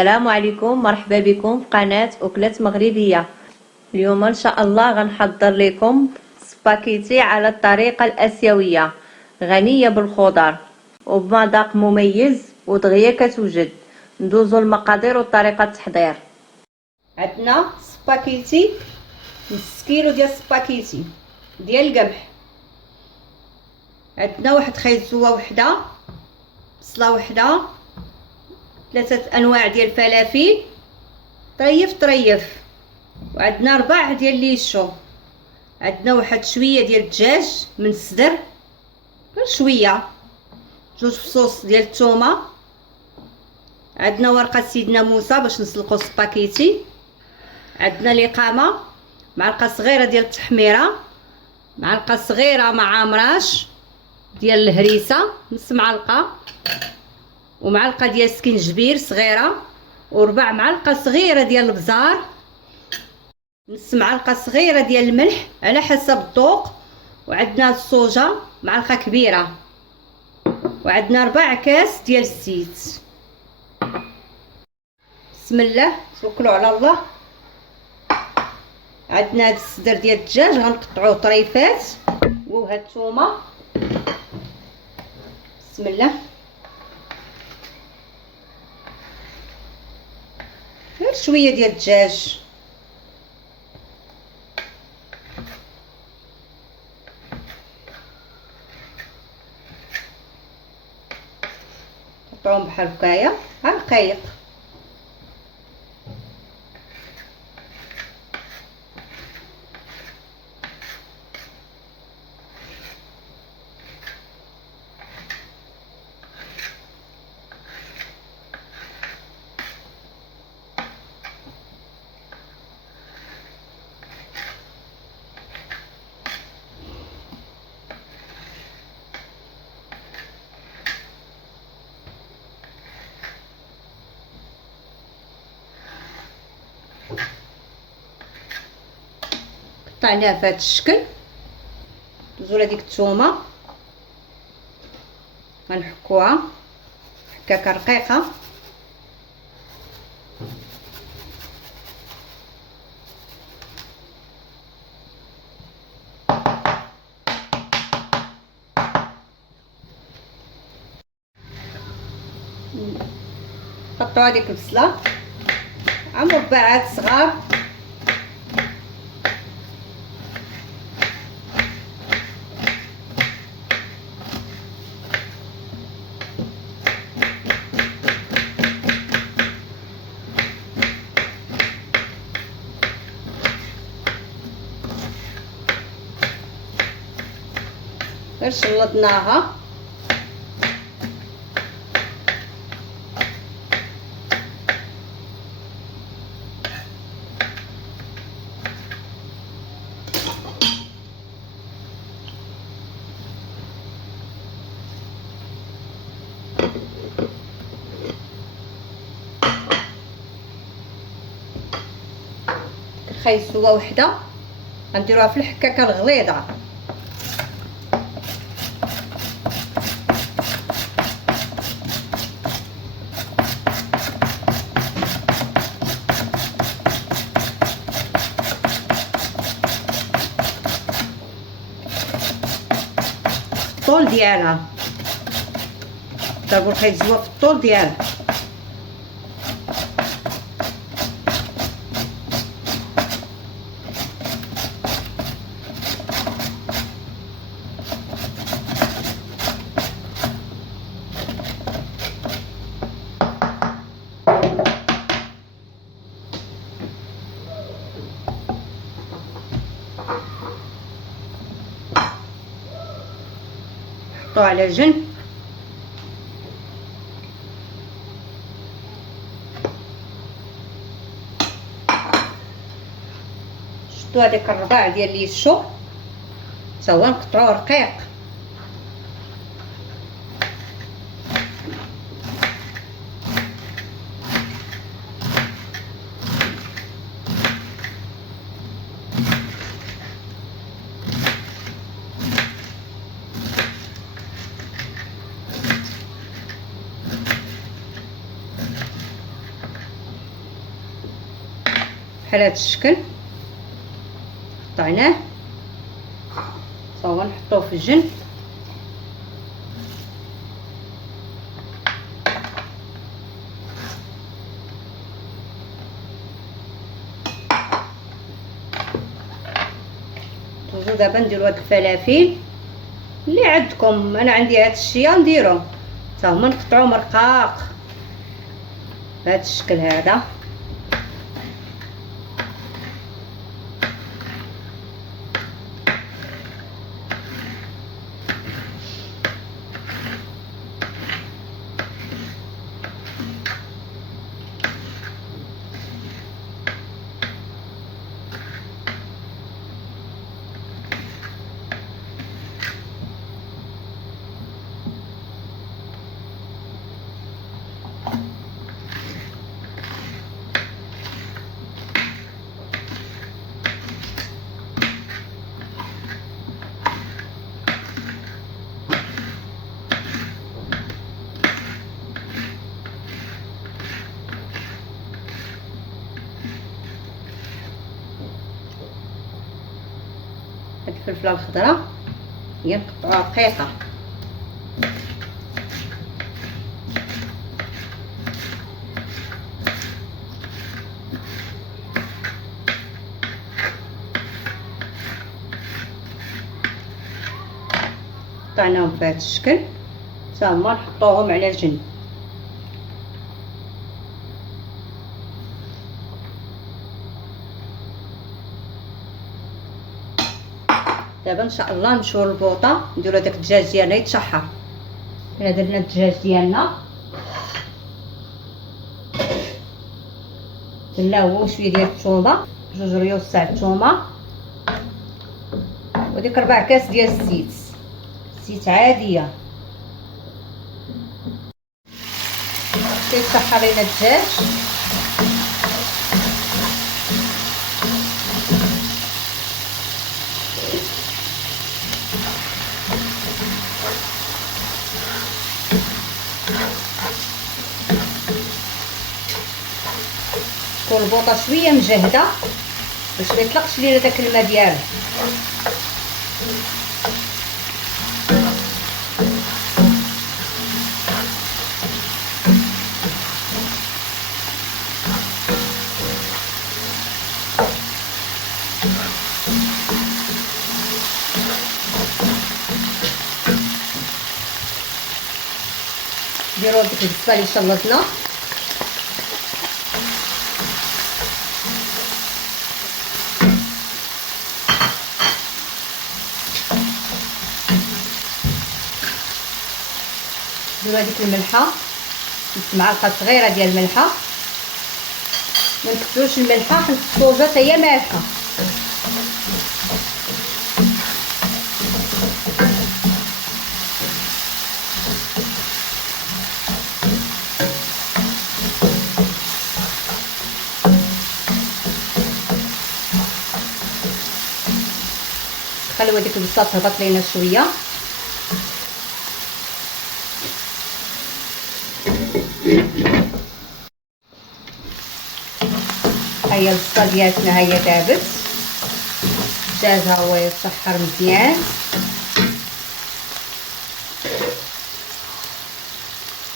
السلام عليكم، مرحبا بكم في قناة أكلات مغربية. اليوم إن شاء الله غنحضر لكم سباكيتي على الطريقة الآسيوية، غنية بالخضر وبمذاق مميز ودغيا كتوجد. ندوزو المقادير وطريقة التحضير. عندنا سباكيتي، نص كيلو ديال سباكيتي ديال القمح. عندنا واحد خيزوه وحده، بصله وحده، 3 انواع ديال الفلافل طريف، وعندنا 4 ديال ليشو. عندنا واحد شويه ديال الدجاج من الصدر، غير شويه، 2 فصوص ديال الثومه. عندنا ورقه سيدنا موسى باش نسلقوا السباكيتي. عندنا لقامه، معلقه صغيره ديال التحميره، معلقه صغيره مع مراش ديال الهريسه، نص معلقه، ومعلقه ديال سكينجبير صغيره، وربع معلقه صغيره ديال البزار، نص معلقه صغيره ديال الملح على حسب الذوق. وعندنا الصوجه معلقه كبيره، وعندنا 4 كاس ديال الزيت. بسم الله، توكلوا على الله. عندنا هاد الصدر ديال الدجاج غنقطعوه طريفات، وهاد الثومه. بسم الله، غير شويه ديال الدجاج. نقطعوهم بحال هكايا على رقيق. قطعناها في هذا الشكل. ندوزو لهاديك الثومه غنحكوها حكاكه رقيقه. نقطعو هذيك البصله على مربعات صغار. غير شلطناها. خيزوه وحده غنديروها في الحكاكه الغليظه. الطول ديالها ضربوا الخيزوه في الطول ديالها. نحطوه على جنب. شدوا هذاك الرباع ديال ليشو تا هو نقطعوه رقيق. بحال هذا الشكل. قطعناه صافي نحطوه في الجنب. دابا نديرو هاد الفلافل اللي عندكم. انا عندي هاد الشيء نديرو حتى هما نقطعوهم رقاق بهذا الشكل هذا. هاد الفلفله الخضراء هي نقطعوها رقيقه. قطعناهم بهذا الشكل حتى هما نحطوهم على جنب. دابا ان شاء الله نمشيو للبوطه نديرو داك الدجاج ديالنا يتشحر. هنا درنا الدجاج ديالنا، درنا هو شويه ديال الثومه، 2 ريوس تاع الثومه، وديك 4 كاس ديال الزيت، زيت عاديه. كيتشحر لينا الدجاج. تكون البوطه شويه مجهده باش ما يطلقش لينا داك الماء ديالها. نديرو ديك البصله اللي شلطنا، نديرو هذيك الملحه، نص معلقه صغيره ديال الملحه. ما نكثروش الملحه حيت الصوجه حتى هي مالحه. خليو هذيك البصله تهبط لينا شويه. هيا البصله ديالتنا هي دابت، الدجاج ها هو يتشحر مزيان.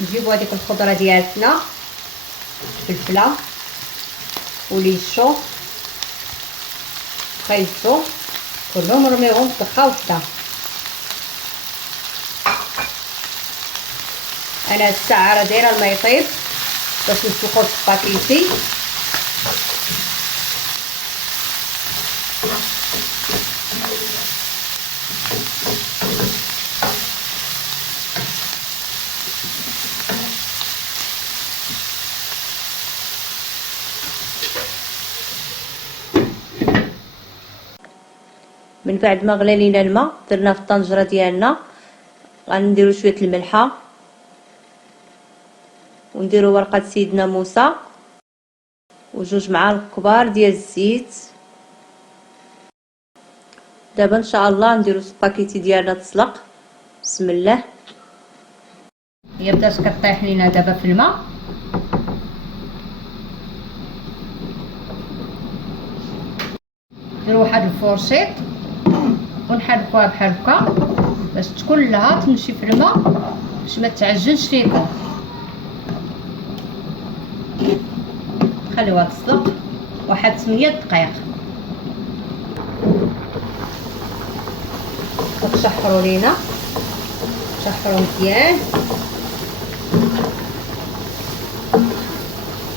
نجيبو هذيك الخضره ديالتنا، فلفله وليشو خيزو، كلهم نرميوهم في طبخه وحده. انا هاد الساعه راه دايره الماء يطيب باش نسلقو السباكيتي. من بعد ما غلى لينا الماء درنا في الطنجره ديالنا، غنديرو شويه الملحه ونديرو ورقه سيدنا موسى و2 معالق كبار ديال الزيت. دابا ان شاء الله نديرو السباكيتي ديالنا تسلق. بسم الله. هي بدات كطيح لينا دابا في الماء. نديرو واحد الفورشيط ونحركوها بحال هكا باش كلها تمشي في الماء باش ما تعجنش فيكم. خليوها تسلق واحد 8 دقائق. وتشحروا لينا، شحروا مزيان.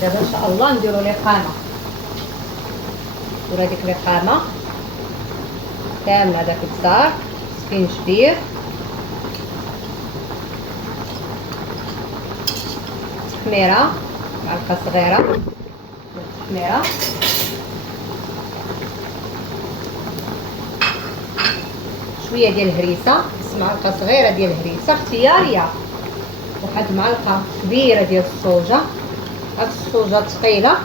دابا ان شاء الله نديرو لقامه، نديرو هذيك لقامه كامله، داك البصار سكينجبير، تحميره، معلقه صغيره تحميره، شويه ديال الهريسه، بس معلقه صغيره ديال الهريسه اختياريه، واحد معلقه كبيره ديال الصوجه. هاد الصوجه ثقيله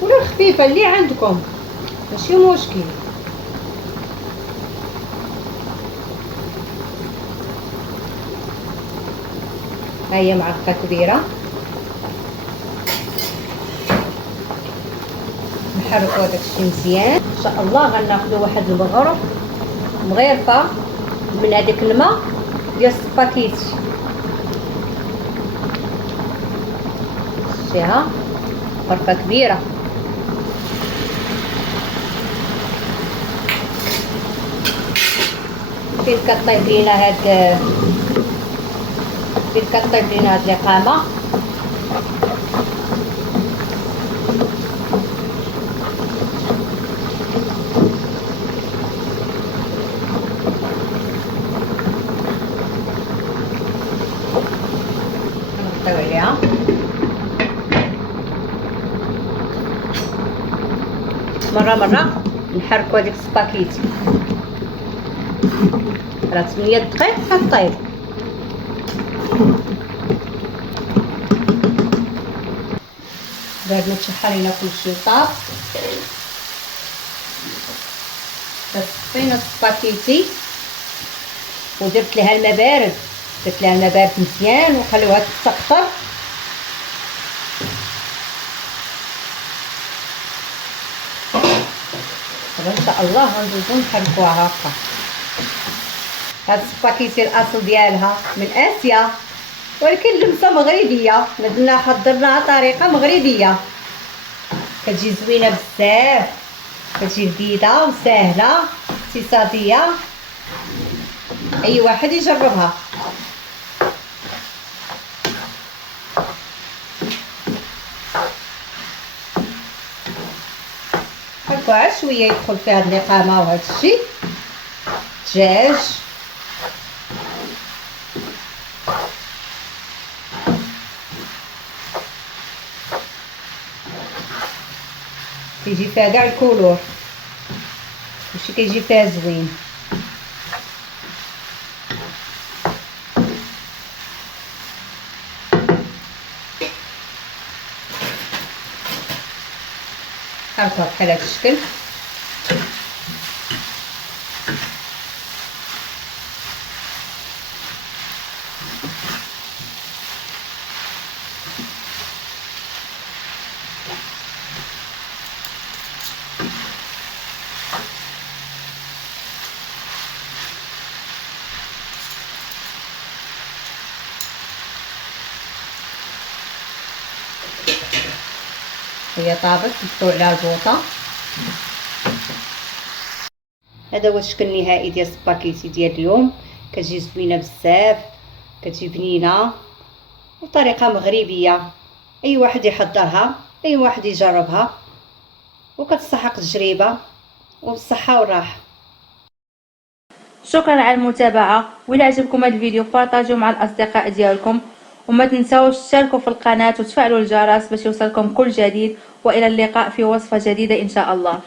ولا خفيفه اللي عندكم ماشي مشكل. ها هي معلقه كبيره. نحركوا داكشي مزيان. ان شاء الله غناخذوا واحد المغرف مغرفه من هذيك الماء ديال السباكيتي. شتيها غرفه كبيره. فين كطيب لينا هاد الإقامة. نغطيو عليها. مرة نحركو هاديك السباكيتي. راه 8 دقائق كطيب. بعد ما تشحر لينا كلشي طاب، صفينا السباكيتي ودرت لها الماء بارد، مزيان وخليوها تستقطر. دابا ان شاء الله غندوزو نحركوها هكا. هاد السباكيتي الاصل ديالها من اسيا، ولكن اللمسه مغربيه، درنا حضرناها طريقه مغربيه، كتجي زوينه بزاف، كتجي لذيذه وسهله اقتصاديه، اي واحد يجربها. هكا شويه يدخل فيها هاد الإقامة وهاد الشيء، دجاج كيجي فيها كاع الكولور، ماشي كيجي فيها زوين. هاكا بحال هاد الشكل. هي طابت، نحطو عليها البوطه. هذا هو الشكل النهائي ديال السباكيتي ديال اليوم. كتجي زوينه بزاف، كتجي بنينه وطريقه مغربيه، اي واحد يحضرها، اي واحد يجربها، وكتستحق التجربه وبالصحه والراحه. شكرا على المتابعة، وإلا عجبكم هذا الفيديو بارطاجيو مع الأصدقاء ديالكم، وما تنسوش تشتركوا في القناة وتفعلوا الجرس باش يوصلكم كل جديد. وإلى اللقاء في وصفة جديدة إن شاء الله.